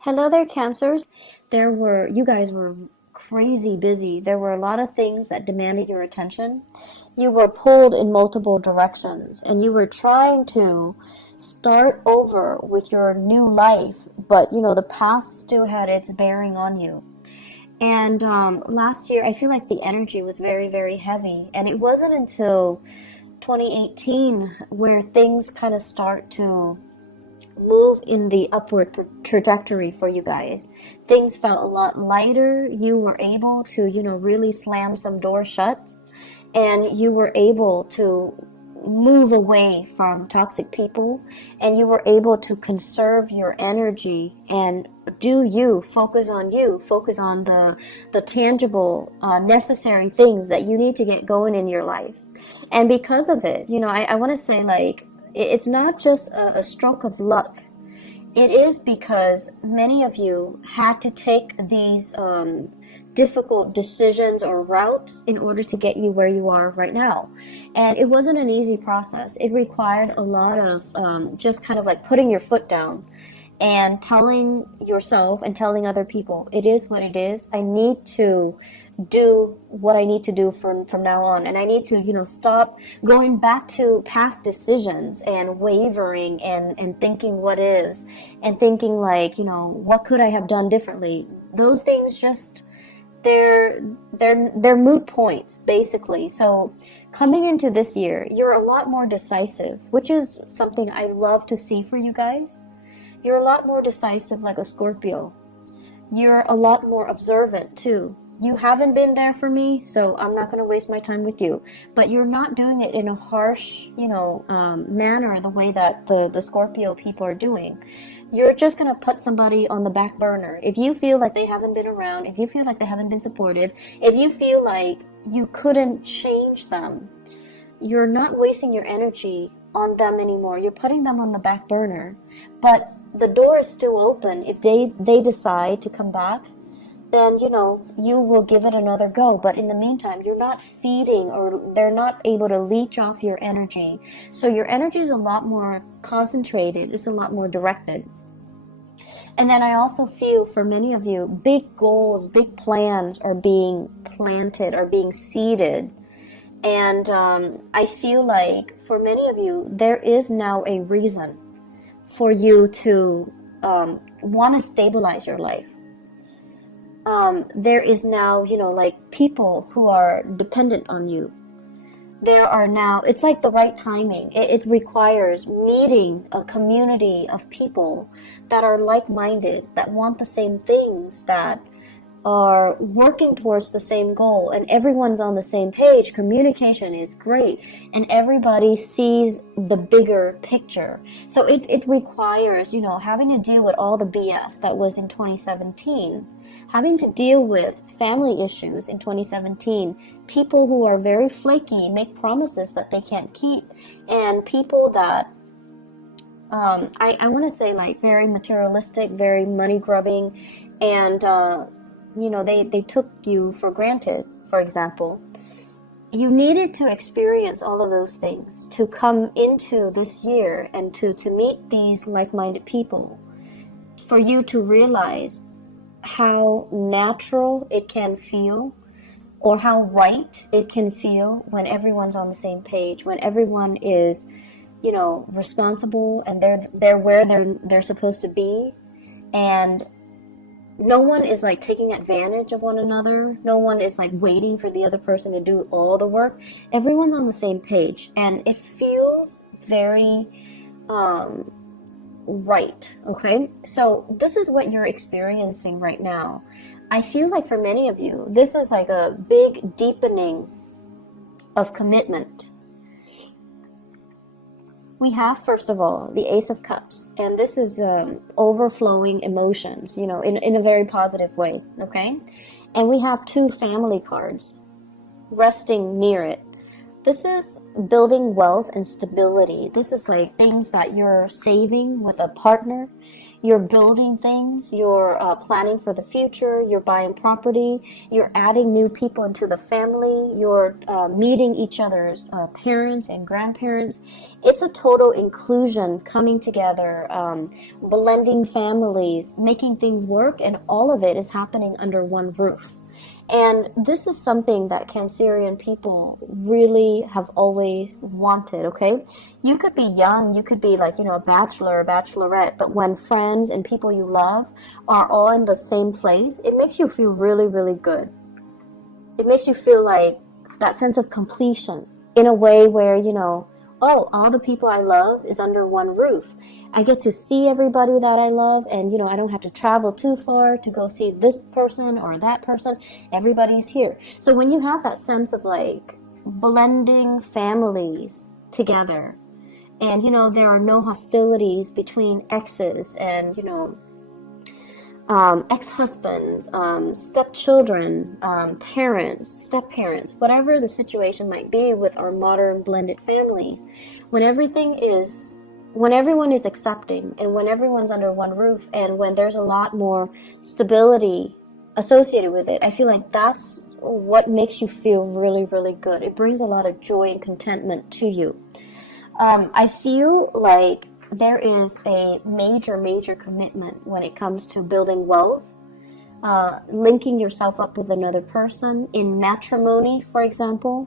Hello there, Cancers. You guys were crazy busy. There were a lot of things that demanded your attention. You were pulled in multiple directions, and you were trying to start over with your new life, but the past still had its bearing on you. And last year, I feel like the energy was very, very heavy, and it wasn't until 2018 where things kind of start to move in the upward trajectory for you guys. Things felt a lot lighter. You were able to, really slam some doors shut, and you were able to move away from toxic people, and you were able to conserve your energy and focus on the tangible, necessary things that you need to get going in your life. And because of it, I want to say, like, it's not just a stroke of luck. It is because many of you had to take these difficult decisions or routes in order to get you where you are right now. And it wasn't an easy process. It required a lot of just kind of like putting your foot down and telling yourself and telling other people, it is what it is. I need to do what I need to do from now on. And I need to, stop going back to past decisions and wavering and thinking what is and thinking like, what could I have done differently? Those things just, they're moot points, basically. So coming into this year, you're a lot more decisive, which is something I love to see for you guys. You're a lot more decisive like a Scorpio. You're a lot more observant too. You haven't been there for me, so I'm not going to waste my time with you. But you're not doing it in a harsh, manner the way that the Scorpio people are doing. You're just going to put somebody on the back burner. If you feel like they haven't been around, if you feel like they haven't been supportive, if you feel like you couldn't change them, you're not wasting your energy on them anymore. You're putting them on the back burner. But the door is still open. If they decide to come back, then you will give it another go. But in the meantime, you're not feeding, or they're not able to leech off your energy. So your energy is a lot more concentrated. It's a lot more directed. And then I also feel for many of you, big goals, big plans are being planted, are being seeded. And I feel like for many of you, there is now a reason for you to want to stabilize your life. There is now, like people who are dependent on you. There are now, it's like the right timing. It requires meeting a community of people that are like-minded, that want the same things, that are working towards the same goal, and everyone's on the same page. Communication is great, and everybody sees the bigger picture. So it requires, having to deal with all the BS that was in 2017, having to deal with family issues in 2017, people who are very flaky, make promises that they can't keep, and people that I want to say like very materialistic, very money grubbing, and they took you for granted. For example, you needed to experience all of those things to come into this year and to meet these like-minded people, for you to realize how natural it can feel, or how right it can feel when everyone's on the same page, when everyone is, responsible, and they're where they're supposed to be, and no one is like taking advantage of one another. No one is like waiting for the other person to do all the work. Everyone's on the same page, and it feels very right. Okay, so this is what you're experiencing right now. I feel like for many of you, this is like a big deepening of commitment. We have, first of all, the Ace of Cups, and this is overflowing emotions, in a very positive way, okay? And we have two family cards resting near it. This is building wealth and stability. This is like things that you're saving with a partner. You're building things, you're planning for the future, you're buying property, you're adding new people into the family, you're meeting each other's parents and grandparents. It's a total inclusion coming together, blending families, making things work, and all of it is happening under one roof. And this is something that Cancerian people really have always wanted, okay? You could be young, you could be like, a bachelor or bachelorette, but when friends and people you love are all in the same place, it makes you feel really, really good. It makes you feel like that sense of completion in a way where, oh, all the people I love is under one roof. I get to see everybody that I love, and I don't have to travel too far to go see this person or that person. Everybody's here. So when you have that sense of like blending families together, and there are no hostilities between exes and ex-husbands, stepchildren, parents, step-parents, whatever the situation might be with our modern blended families, when everyone is accepting and when everyone's under one roof and when there's a lot more stability associated with it, I feel like that's what makes you feel really, really good. It brings a lot of joy and contentment to you. I feel like there is a major commitment when it comes to building wealth, linking yourself up with another person in matrimony, for example,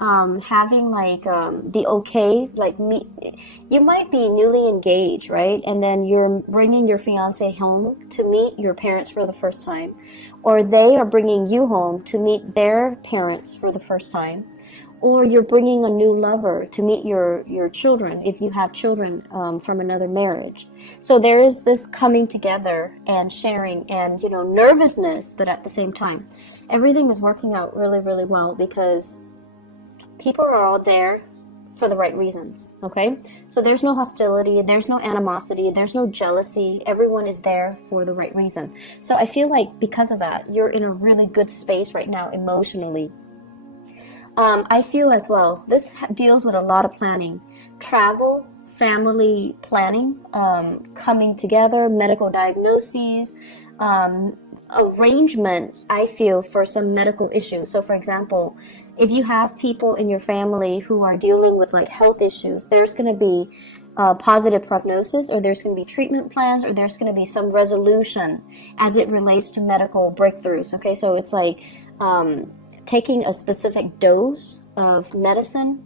having like the okay, like you might be newly engaged, right? And then you're bringing your fiance home to meet your parents for the first time, or they are bringing you home to meet their parents for the first time. Or you're bringing a new lover to meet your children, if you have children from another marriage. So there is this coming together and sharing and, nervousness, but at the same time, everything is working out really, really well because people are all there for the right reasons, okay? So there's no hostility, there's no animosity, there's no jealousy. Everyone is there for the right reason. So I feel like because of that, you're in a really good space right now emotionally. I feel as well, this deals with a lot of planning, travel, family planning, coming together, medical diagnoses, arrangements, I feel, for some medical issues. So for example, if you have people in your family who are dealing with like health issues, there's going to be positive prognosis, or there's going to be treatment plans, or there's going to be some resolution as it relates to medical breakthroughs. Okay, so it's like taking a specific dose of medicine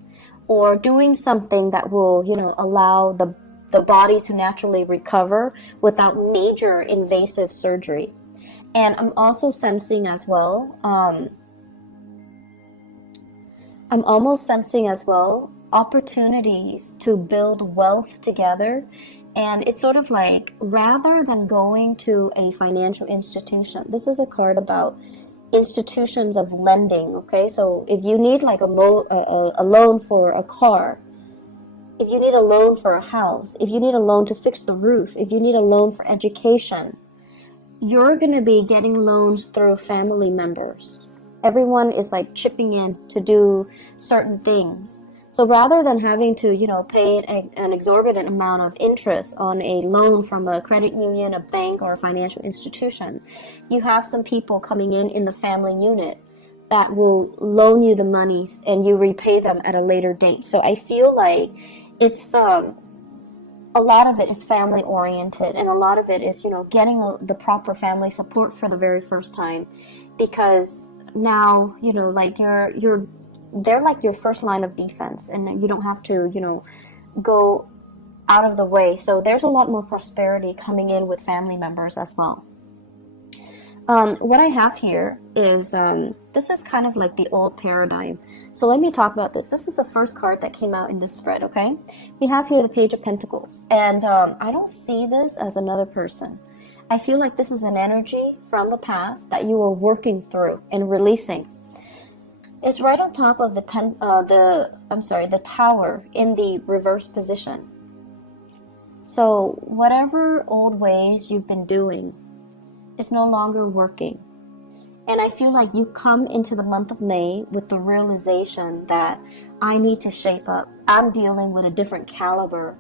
or doing something that will, allow the body to naturally recover without major invasive surgery. And I'm also sensing as well, opportunities to build wealth together. And it's sort of like, rather than going to a financial institution, this is a card about institutions of lending, okay? So if you need like a loan for a car, if you need a loan for a house, if you need a loan to fix the roof, if you need a loan for education, you're going to be getting loans through family members. Everyone is like chipping in to do certain things. So rather than having to, pay an exorbitant amount of interest on a loan from a credit union, a bank, or a financial institution, you have some people coming in the family unit that will loan you the monies and you repay them at a later date. So I feel like it's a lot of it is family oriented, and a lot of it is, getting the proper family support for the very first time, because now, like they're like your first line of defense, and you don't have to, go out of the way. So there's a lot more prosperity coming in with family members as well. What I have here is, this is kind of like the old paradigm. So let me talk about this. This is the first card that came out in this spread, okay? We have here the Page of Pentacles. And I don't see this as another person. I feel like this is an energy from the past that you were working through and releasing. It's right on top of the Tower in the reverse position. So whatever old ways you've been doing is no longer working. And I feel like you come into the month of May with the realization that I need to shape up. I'm dealing with a different caliber.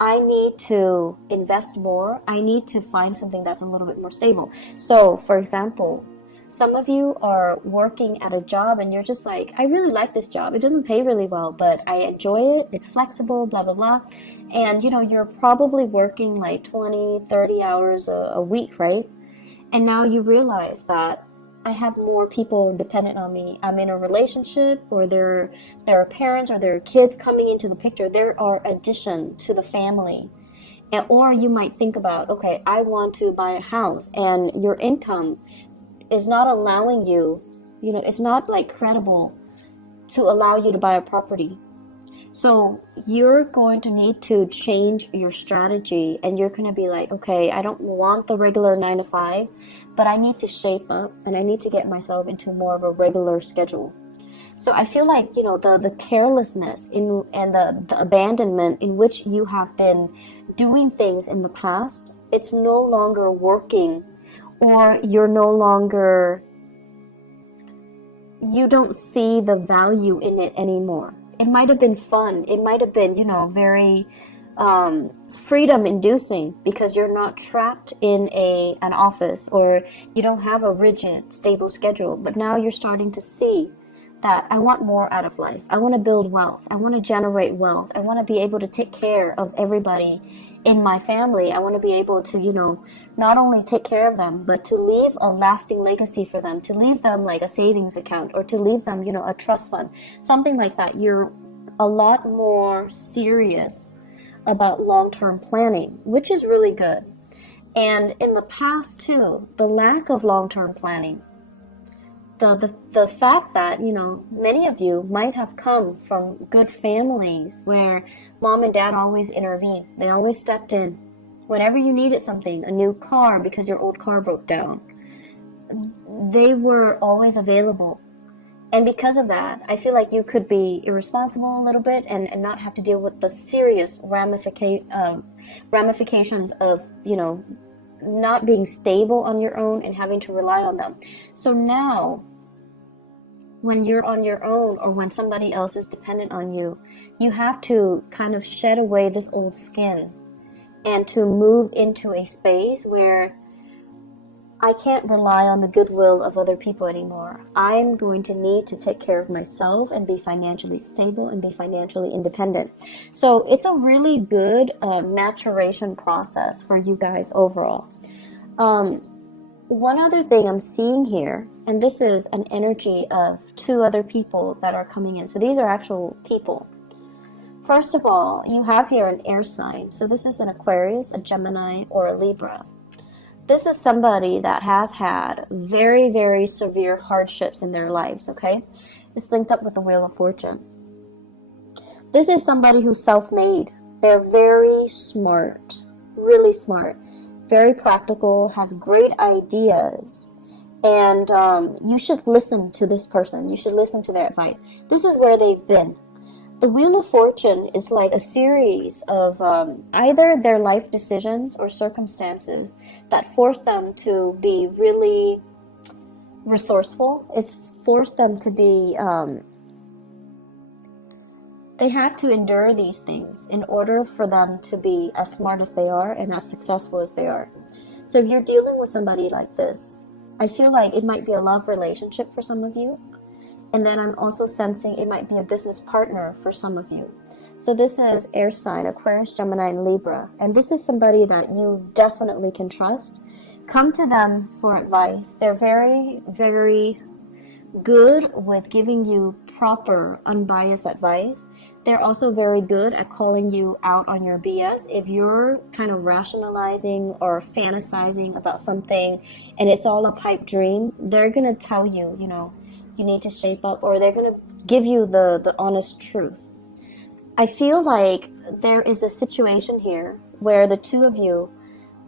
I need to invest more. I need to find something that's a little bit more stable. So, for example, some of you are working at a job and you're just like, I really like this job. It doesn't pay really well, but I enjoy it. It's flexible, blah, blah, blah. And, you're probably working like 20, 30 hours a week, right? And now you realize that I have more people dependent on me. I'm in a relationship, or there are parents or there are kids coming into the picture. There are addition to the family. Or you might think about, okay, I want to buy a house, and your income is not allowing you, it's not like credible to allow you to buy a property. So you're going to need to change your strategy, and you're going to be like, okay, I don't want the regular 9 to 5, but I need to shape up and I need to get myself into more of a regular schedule. So I feel like, the carelessness and the abandonment in which you have been doing things in the past, it's no longer working, or you don't see the value in it anymore. It might have been fun. It might have been, very freedom inducing, because you're not trapped in an office, or you don't have a rigid, stable schedule. But now you're starting to see that I want more out of life. I want to build wealth. I want to generate wealth. I want to be able to take care of everybody in my family. I want to be able to, not only take care of them, but to leave a lasting legacy for them, to leave them like a savings account, or to leave them, a trust fund, something like that. You're a lot more serious about long-term planning, which is really good. And in the past too, the lack of long-term planning, the fact that, many of you might have come from good families where mom and dad always intervened. They always stepped in. Whenever you needed something, a new car because your old car broke down, they were always available. And because of that, I feel like you could be irresponsible a little bit and not have to deal with the serious ramifications of, not being stable on your own and having to rely on them. So now, when you're on your own, or when somebody else is dependent on you, you have to kind of shed away this old skin and to move into a space where I can't rely on the goodwill of other people anymore. I'm going to need to take care of myself and be financially stable and be financially independent. So it's a really good maturation process for you guys overall. One other thing I'm seeing here, and this is an energy of 2 other people that are coming in. So these are actual people. First of all, you have here an air sign. So this is an Aquarius, a Gemini, or a Libra. This is somebody that has had very, very severe hardships in their lives, okay? It's linked up with the Wheel of Fortune. This is somebody who's self-made. They're very smart, really smart, very practical, has great ideas. And you should listen to this person. You should listen to their advice. This is where they've been. The Wheel of Fortune is like a series of either their life decisions or circumstances that force them to be really resourceful. It's forced them to be, they had to endure these things in order for them to be as smart as they are and as successful as they are. So if you're dealing with somebody like this, I feel like it might be a love relationship for some of you. And then I'm also sensing it might be a business partner for some of you. So this is air sign, Aquarius, Gemini, and Libra. And this is somebody that you definitely can trust. Come to them for advice. They're very, very good with giving you proper, unbiased advice. They're also very good at calling you out on your BS. If you're kind of rationalizing or fantasizing about something and it's all a pipe dream, they're going to tell you, you need to shape up, or they're going to give you the honest truth. I feel like there is a situation here where the 2 of you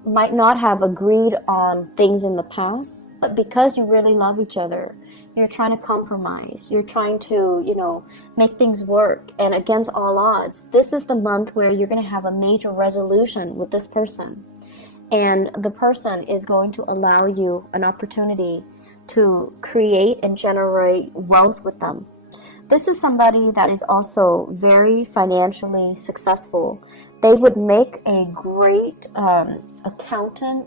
might not have agreed on things in the past, but because you really love each other, you're trying to compromise. You're trying to, make things work. And against all odds, this is the month where you're going to have a major resolution with this person. And the person is going to allow you an opportunity to create and generate wealth with them. This is somebody that is also very financially successful. They would make a great accountant,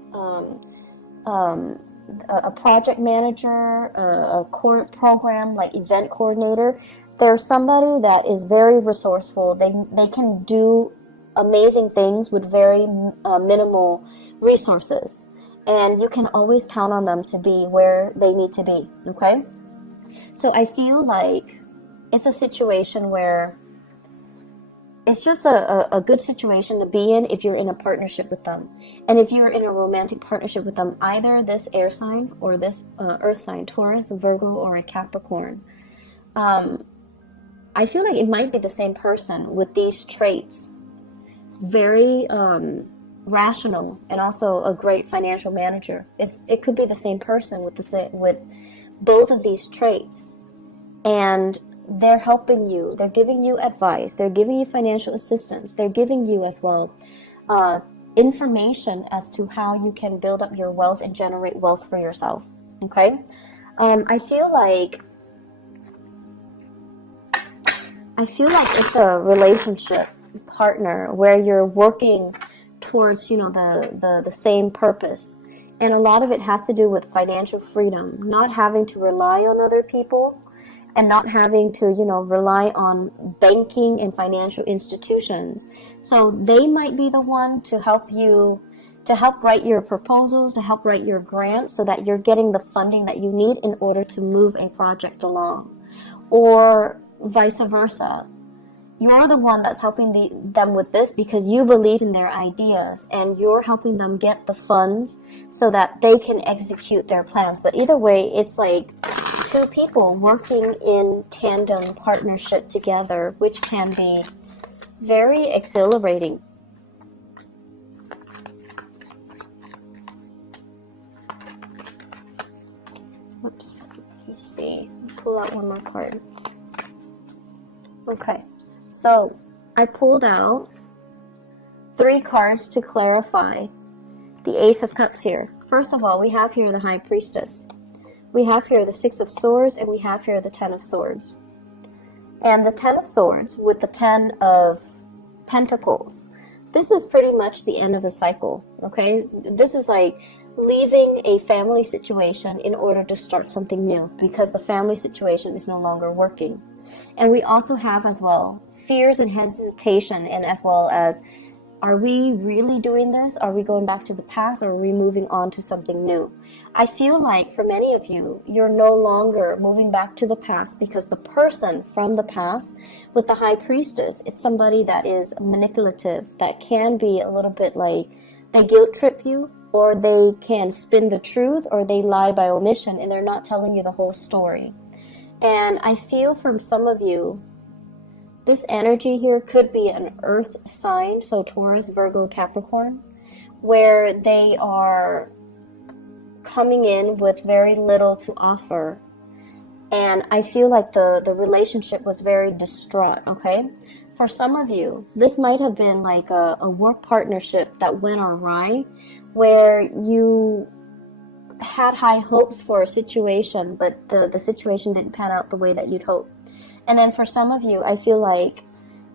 a project manager, a program like event coordinator. They're somebody that is very resourceful. They can do amazing things with very minimal resources, and you can always count on them to be where they need to be. Okay, so I feel like it's a situation where it's just a good situation to be in if you're in a partnership with them. And if you're in a romantic partnership with them, either this air sign or this earth sign, Taurus, a Virgo, or a Capricorn, I feel like it might be the same person with these traits. Very rational, and also a great financial manager. It could be the same person with both of these traits. And they're helping you. They're giving you advice. They're giving you financial assistance. They're giving you as well information as to how you can build up your wealth and generate wealth for yourself. Okay? I feel like it's a relationship partner where you're working towards, the same purpose. And a lot of it has to do with financial freedom, not having to rely on other people, and not having to, rely on banking and financial institutions. So they might be the one to help you, to help write your proposals, to help write your grants, so that you're getting the funding that you need in order to move a project along. Or vice versa. You're the one that's helping them with this because you believe in their ideas, and you're helping them get the funds so that they can execute their plans. But either way, it's like two people working in tandem partnership together, which can be very exhilarating. Oops, let's see. Pull out one more card. Okay, so I pulled out 3 cards to clarify the Ace of Cups here. First of all, we have here the High Priestess. We have here the 6 of Swords, and we have here the 10 of Swords. And the 10 of Swords with the 10 of Pentacles. This is pretty much the end of a cycle, okay? This is like leaving a family situation in order to start something new, because the family situation is no longer working. And we also have as well fears and hesitation, and as well as, are we really doing this? Are we going back to the past, or are we moving on to something new? I feel like for many of you, you're no longer moving back to the past, because the person from the past with the High Priestess, it's somebody that is manipulative, that can be a little bit like they guilt trip you, or they can spin the truth, or they lie by omission, and they're not telling you the whole story. And I feel from some of you, this energy here could be an earth sign, so Taurus, Virgo, Capricorn, where they are coming in with very little to offer. And I feel like the relationship was very distraught, okay? For some of you, this might have been like a work partnership that went awry, where you had high hopes for a situation, but the situation didn't pan out the way that you'd hoped. And then for some of you, I feel like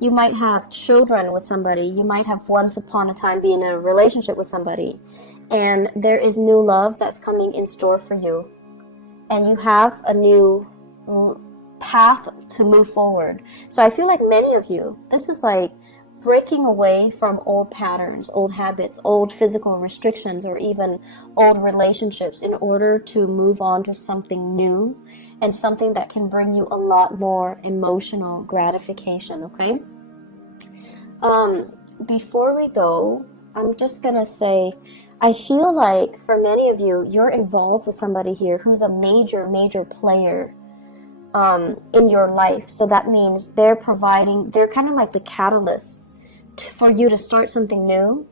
you might have children with somebody. You might have once upon a time been in a relationship with somebody, and there is new love that's coming in store for you. And you have a new path to move forward. So I feel like many of you, this is like breaking away from old patterns, old habits, old physical restrictions, or even old relationships in order to move on to something new and something that can bring you a lot more emotional gratification, okay? Before we go, I'm just gonna say, I feel like for many of you, you're involved with somebody here who's a major player in your life. So that means they're kind of like the catalyst for you to start something new.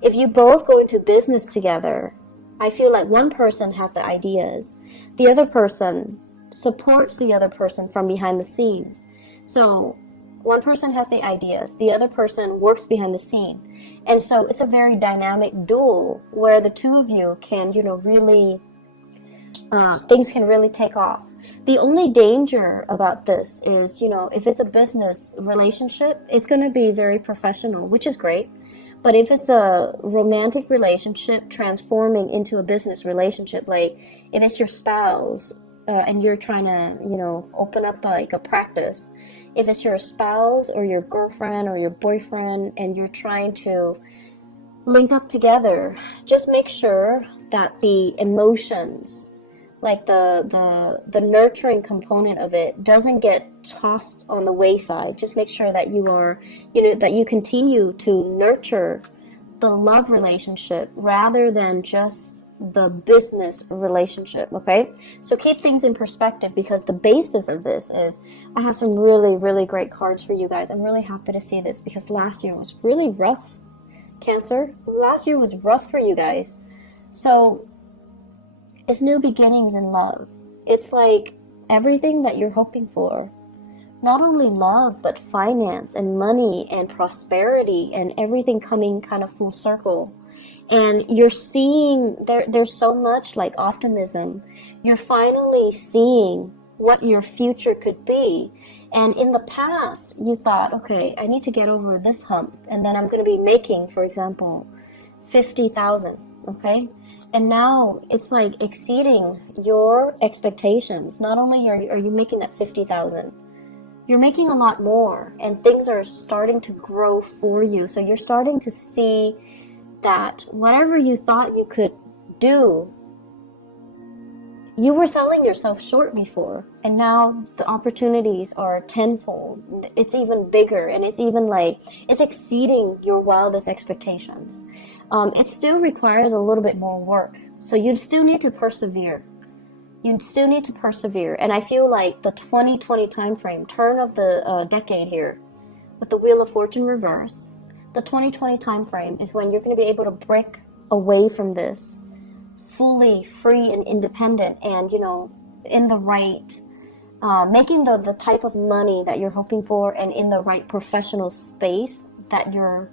If you both go into business together, I feel like one person has the ideas, the other person supports the other person from behind the scenes. So one person has the ideas, the other person works behind the scene. And so it's a very dynamic duel where the two of you can, really things can really take off. The only danger about this is, if it's a business relationship, it's going to be very professional, which is great. But if it's a romantic relationship transforming into a business relationship, like if it's your spouse and you're trying to, open up like a practice, if it's your spouse or your girlfriend or your boyfriend and you're trying to link up together, just make sure that the emotions, like the nurturing component of it, doesn't get tossed on the wayside. Just make sure that you are, that you continue to nurture the love relationship rather than just the business relationship. Okay, so keep things in perspective, because the basis of this is, I have some really, really great cards for you guys. I'm really happy to see this because last year was really rough. Cancer, last year was rough for you guys. So it's new beginnings in love. It's like everything that you're hoping for. Not only love, but finance and money and prosperity and everything coming kind of full circle. And you're seeing, there's so much like optimism. You're finally seeing what your future could be. And in the past, you thought, okay, I need to get over this hump, and then I'm going to be making, for example, 50,000, okay? And now it's like exceeding your expectations. Not only are you making that 50,000, you're making a lot more, and things are starting to grow for you. So you're starting to see that whatever you thought you could do, you were selling yourself short before, and now the opportunities are tenfold. It's even bigger, and it's even like, it's exceeding your wildest expectations. It still requires a little bit more work. So you still need to persevere. You still need to persevere. And I feel like the 2020 time frame, turn of the decade here, with the Wheel of Fortune reverse, the 2020 time frame is when you're going to be able to break away from this fully free and independent, and in the right, making the type of money that you're hoping for, and in the right professional space that you're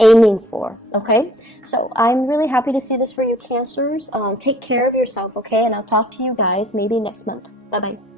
aiming for. Okay, so I'm really happy to see this for you, Cancers. Take care of yourself, okay? And I'll talk to you guys maybe next month. Bye bye.